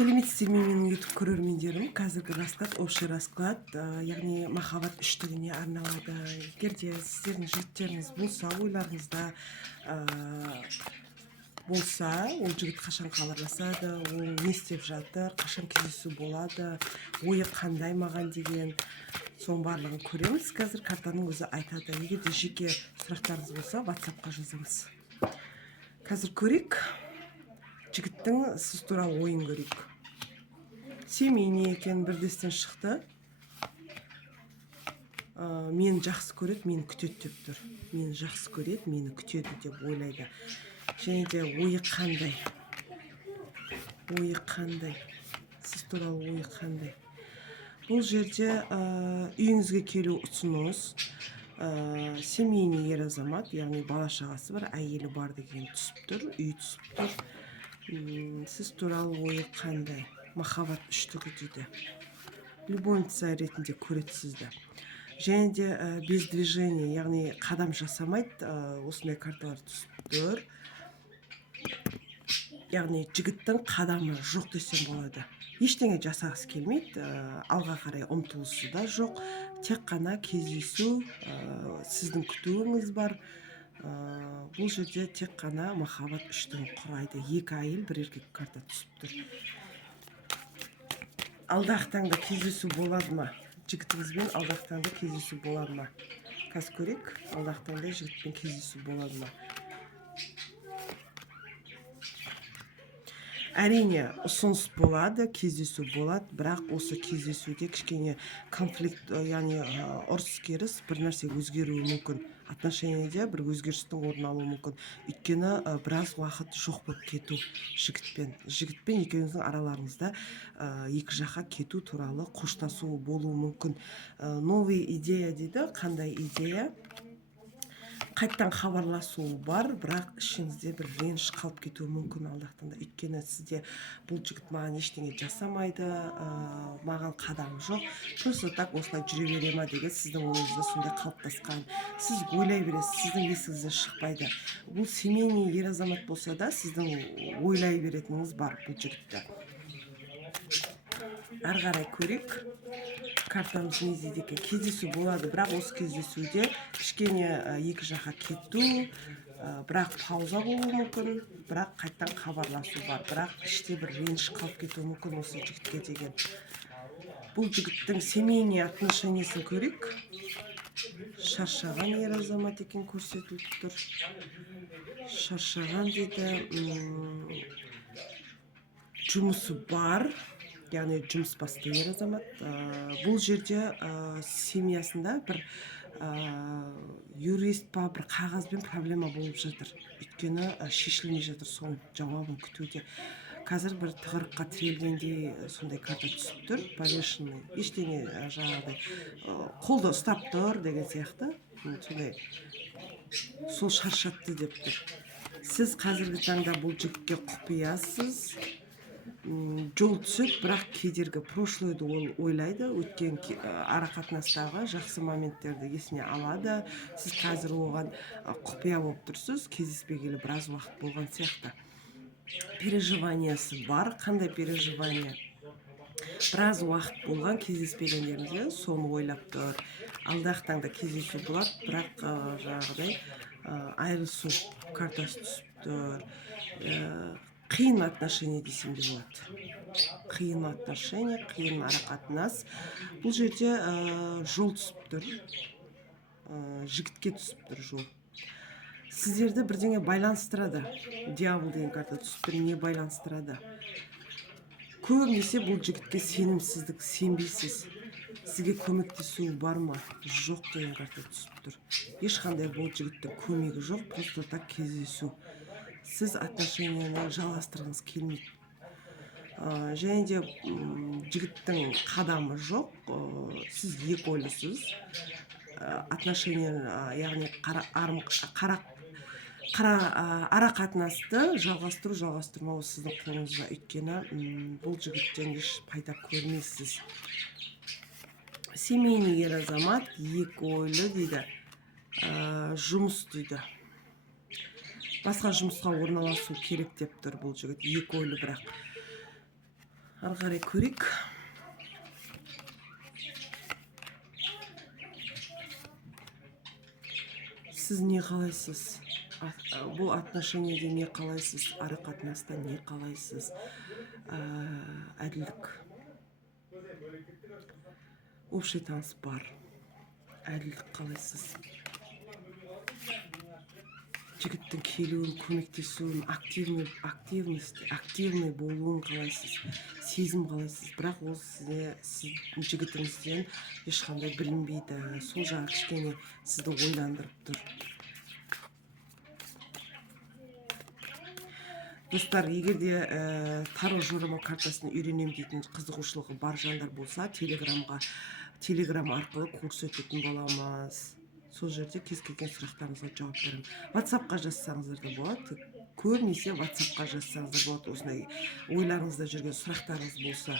Сәлеметсіздер ме менің YouTube көрермендерім. Қазіргі расклад общий расклад, яғни махаббат үштігіне арналады. Егер де сіздердің жігіттеріңіз болса, ойларыңызда болса, ол жігіт қашан хабарласады, ол не істеп жатыр, қашан кездесу болады, ойы қандай маған деген, соның барлығын көреміз. Қазір картаның өзі айтады. Егер де жеке сұрақтарыңыз болса, WhatsApp-қа жазыңыз. Қазір көрейік. Жігіттің сіз туралы ойын көрейік. Семейный екен, бірдестен шықты. Мені жақсы көреді, мені күтеді деп тұр. Мені жақсы көреді, мені күтеді деп ойлайды. Және де ойы қандай? Ойы қандай? Сіз туралы ойы қандай? Бұл жерде үйіңізге келу ұсыныс. Семейный ер азамат, яғни бала шағасы бар, әйелі бар деген түсіп тұр, үй түсіп тұр. Сіз туралы ойы қандай? Махаббат үштігі дейді. Любовница ретінде көреді сізді. Және де без движения, яғни қадам жасамайды, осындай карталар түсіп тұр. Яғни жігіттің қадамы жоқ десем болады. Ештеңе жасағысы келмейді, алға қарай ұмтылысы да жоқ. Тек қана кездесу, сіздің күтуіңіз бар. Бұл жерде тек қана махаббат үштігін құрайды. Екі әйел, бір еркек карта түсіп тұр. Алдағы таңда кездесу болады ма? Жігітіңізбен алдағы таңда кездесу болады ма? Қазір көрейік, алдағы таңда жігітпен кездесу болады ма? Әрине, ұсыныс болады, кездесу болады, бірақ осы кездесуде кішкене конфликт, яғни ұрыс керіс, бір нәрсе өзгеруі мүмкін. Отношениеде бір өзгерістің орын алуы мүмкін. Өйткені біраз уақыт жоқ болып кету жігітпен. Жігітпен екеуіңіздің араларыңызда екі жаққа кету туралы қоштасу болуы мүмкін. Новый идея дейді, қандай идея? Қайттан хабарласу бар, бірақ ішіңізде бір реніш қалып кетуі мүмкін алдақтанда. Өйткені сізде бұл жігіт маған ештеңе жасамайды, маған қадам жоқ, просто так осылай жүре бере ма деген сіздің ойыңызда сондай қалыптасқан. Сіз ойлай бересіз, сіздің есіңізден шықпайды. Бұл семейный ер азамат болса да, сіздің ойлай беретініңіз бар бұл жігітті. Ары қарай көрейік. Картамыз не дейді екен? Кездесу болады, бірақ осы кездесуде кішкене екі жаққа кету, бірақ пауза болуы мүмкін, бірақ қайттан хабарласу бар, бірақ іште бір реніш қалып кетуі мүмкін осы жігітке деген. Бұл жігіттің семейный отношениесін көрейік. Шаршаған ер азамат екен көрсетіліп тұр. Шаршаған дейді. Жұмысы бар. Яғни жұмыс басты ер азамат. Бұл жерде семьясында бір юрист па, бір қағазбен проблема болып жатыр. Өйткені шешілмей жатыр, соның жауабын күтуде. Қазір бір тығырыққа тірелгендей сондай карта түсіп тұр. Повешенный, ештеңе жаңағыдай қолды ұстап тұр деген сияқты. Сондай сол шаршатты деп тұр. Сіз қазіргі таңда бұл жігітке құпиясыз. Жол түсіп, бірақ кедергі прошлойды ол ойлайды, өткен арақатынастағы жақсы моменттерді есіне алады. Сіз қазір оған құпия болып тұрсыз, кездеспегелі біраз уақыт болған сияқты. Переживаниясы бар. Қандай переживания? Біраз уақыт болған кездеспегендеріңізге соны ойлап тұр. Алдағы таңда кездесу болады, бірақ жаңағыдай айырылысу картасы түсіп тұр. Қиын отношения десем де болады. Қиын отношения, қиын арақатынас. Бұл жерде жол түсіп тұр. Жігітке түсіп тұр жол. Сіздерді бірдеңе байланыстырады. Дьявол деген карта түсіп тұр. Не байланыстырады? Көбінесе бұл жігітке сенімсіздік, сенбейсіз. Сізге көмектесу бар ма? Жоқ деген карта түсіп тұр. Ешқандай бұл жігіттің көмегі жоқ, просто так кездесу. Сіз отношенияны жалғастырғыңыз келмейді. Және де жігіттің қадамы жоқ, сіз екі ойлысыз. Отношения, яғни арақатынасты жалғастырмау сіздің қолыңызда. Өйткені бұл жігіттен еш пайда көрмейсіз. Семейный ер азамат, екі ойлы дейді, жұмыс дейді. Басқа жұмысқа орналасу керек деп тұр бұл жігіт. Екі ойлы бірақ. Ары қарай көрейік. Сіз не қалайсыз? Бұл отношениеде не қалайсыз? Ары қатынаста не қалайсыз? Әділдік. Общий таныс бар. Әділдік қалайсыз? Жігіттің келуін, көмектесуін, активный болуын қалайсыз? Сезім қалайсыз? Бірақ ол сіздің жігітіңізден ешқандай білінбейді. Сол жағы кішкене сізді ойландырып тұр. Достар, егер де таро жорамал картасын үйренем дейтін қызығушылығы бар жандар болса, телеграм арқылы курс өтетін боламыз. Сол жерде кез келген сұрақтарыңызға жауап беремін. WhatsApp-қа жазсаңыздар да болады. Көбінесе WhatsApp-қа жазсаңыздар болады, осындай ойларыңызда жүрген сұрақтарыңыз болса.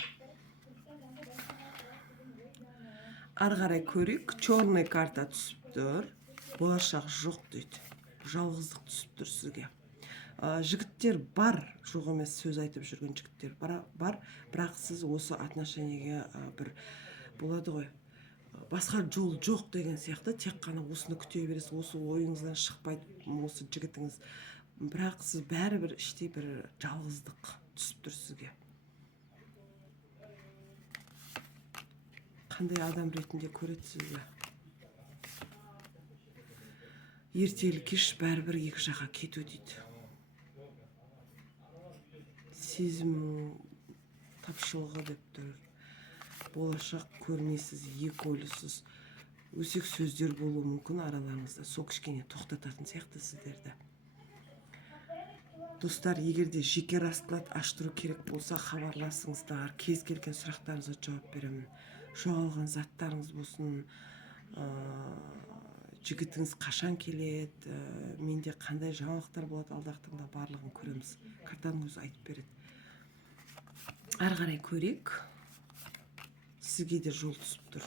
Ары қарай көрейік. Черный карта түсіп тұр. Болашақ жоқ дейді. Жалғыздық түсіп тұр сізге. Жігіттер бар, жоқ емес сөз айтып жүрген жігіттер бар, бірақ сіз осы отношениеге бір болады ғой, басқа жол жоқ деген сияқты, тек қана осыны күте бересіз, осы ойыңыздан шықпайды осы жігітіңіз, бірақ сіз бәрібір іштей бір жалғыздық түсіп тұр сізге. Қандай адам ретінде көреді сізді? Ертелі кеш бәрібір екі жаққа кету дейді. Сезім тапшылығы деп тұр. Болашақ көрмейсіз, екі ойлысыз. Өсек сөздер болуы мүмкін араларыңызда. Сол кішкене тоқтататын сияқты сіздерді. Достар, егер де жеке расклад аштыру керек болса, хабарласыңыздар. Кез келген сұрақтарыңызға жауап беремін. Жоғалған заттарыңыз болсын, жігітіңіз қашан келеді, менде қандай жаңалықтар болады, алдағы таңда барлығын көреміз. Картаның өзі айтып береді. Ары қарай көрейік. Сізге де жол түсіп тұр.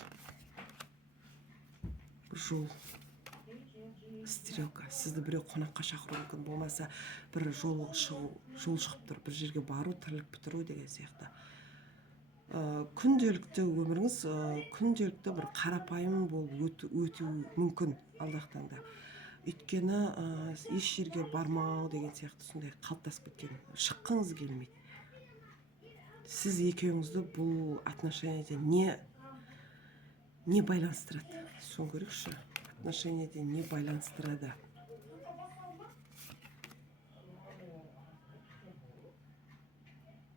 Жол. Стрелка. Сізді біреу қонаққа шақыру мүмкін, болмаса бір жол шығып тұр, бір жерге бару, тірлік бітіру деген сияқты. Күнделікті өміріңіз, күнделікті бір қарапайым болып өту мүмкін алдағы таңда. Өйткені еш жерге бармау деген сияқты сондай қалыптасып кеткен. Шыққыңыз келмейді. Сіз екеуіңізді бұл отношениеде не байланыстырады? Соны көрейікші. Отношениеде не байланыстырады?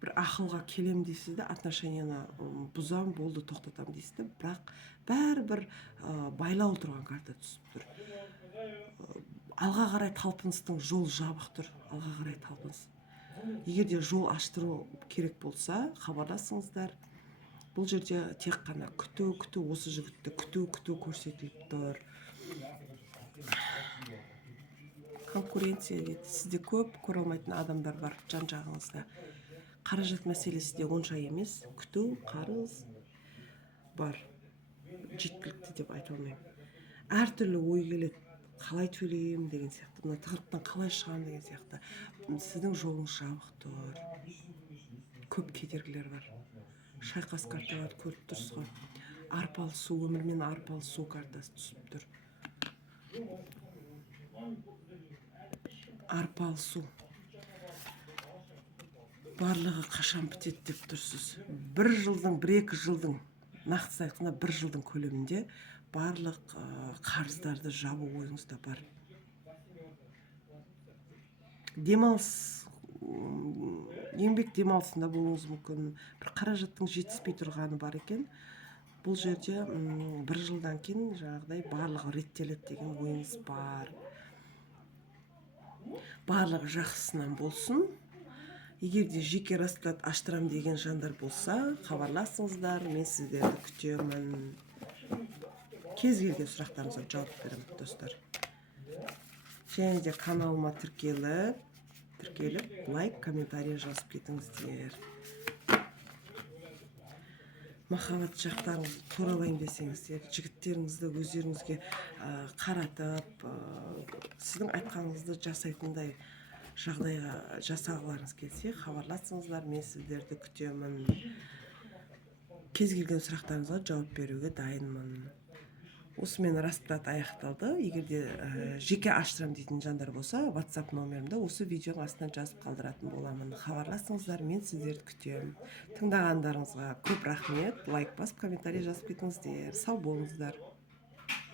Бір ақылға келем дейсіз де, отношенияны бұзам, болды, тоқтатам дейсіз де, бірақ бәрібір байлау тұрған карта түсіп тұр. Алға қарай талпыныстың жол жабық тұр. Алға қарай талпыныс. Егер де жол аштыру керек болса, хабарласыңыздар. Бұл жерде тек қана күту, осы жігітті күту көрсетіліп тұр. Конкуренция дейді. Сізде көп көре алмайтын адамдар бар жан-жағыңызда. Қаражат мәселесі де онша емес. Күту, қарыз бар. Жеткілікті деп айта алмаймын. Әртүрлі ой келеді. Қалай төлейм деген сияқты, мына тығырықтан қалай шығам деген сияқты. Сіздің жолыңыз жабық тұр. Көп кедергілер бар. Шайқас карталар көріп тұрсыз ғой. Арпалысу, өмірмен арпалысу картасы түсіп тұр. Арпалысу. Барлығы қашан бітеді деп тұрсыз. Бір екі жылдың, нақты айтқанда бір жылдың көлемінде барлық қарыздарды жабу ойыңызда бар. Демалыс, еңбек демалысында болуыңыз мүмкін. Бір қаражаттың жетіспей тұрғаны бар екен. Бұл жерде бір жылдан кейін жаңағыдай барлығы реттеледі деген ойыңыз бар. Барлығы жақсысынан болсын. Егер де жеке расклад аштырам деген жандар болса, хабарласыңыздар, мен сіздерді күтемін. Кез келген сұрақтарыңызға жауап беремін, достар. Және де каналыма тіркеліп, лайк, комментарий жазып кетіңіздер. Махаббат жақтарыңызды туралайын десеңіздер, жігіттеріңізді өздеріңізге қаратып, сіздің айтқаныңызды жасайтындай жағдайға жасағыларыңыз келсе хабарласыңыздар, мен сіздерді күтемін. Кез келген сұрақтарыңызға жауап беруге дайынмын. Осымен растрат аяқталды. Егер де жеке аштырам дейтін жандар болса, WhatsApp номерімді осы видеоның астына жазып қалдыратын боламын. Хабарласыңыздар, мен сіздерді күтемін. Тыңдағандарыңызға көп рахмет. Лайк басып, комментарий жазып кетіңіздер. Сау болыңыздар.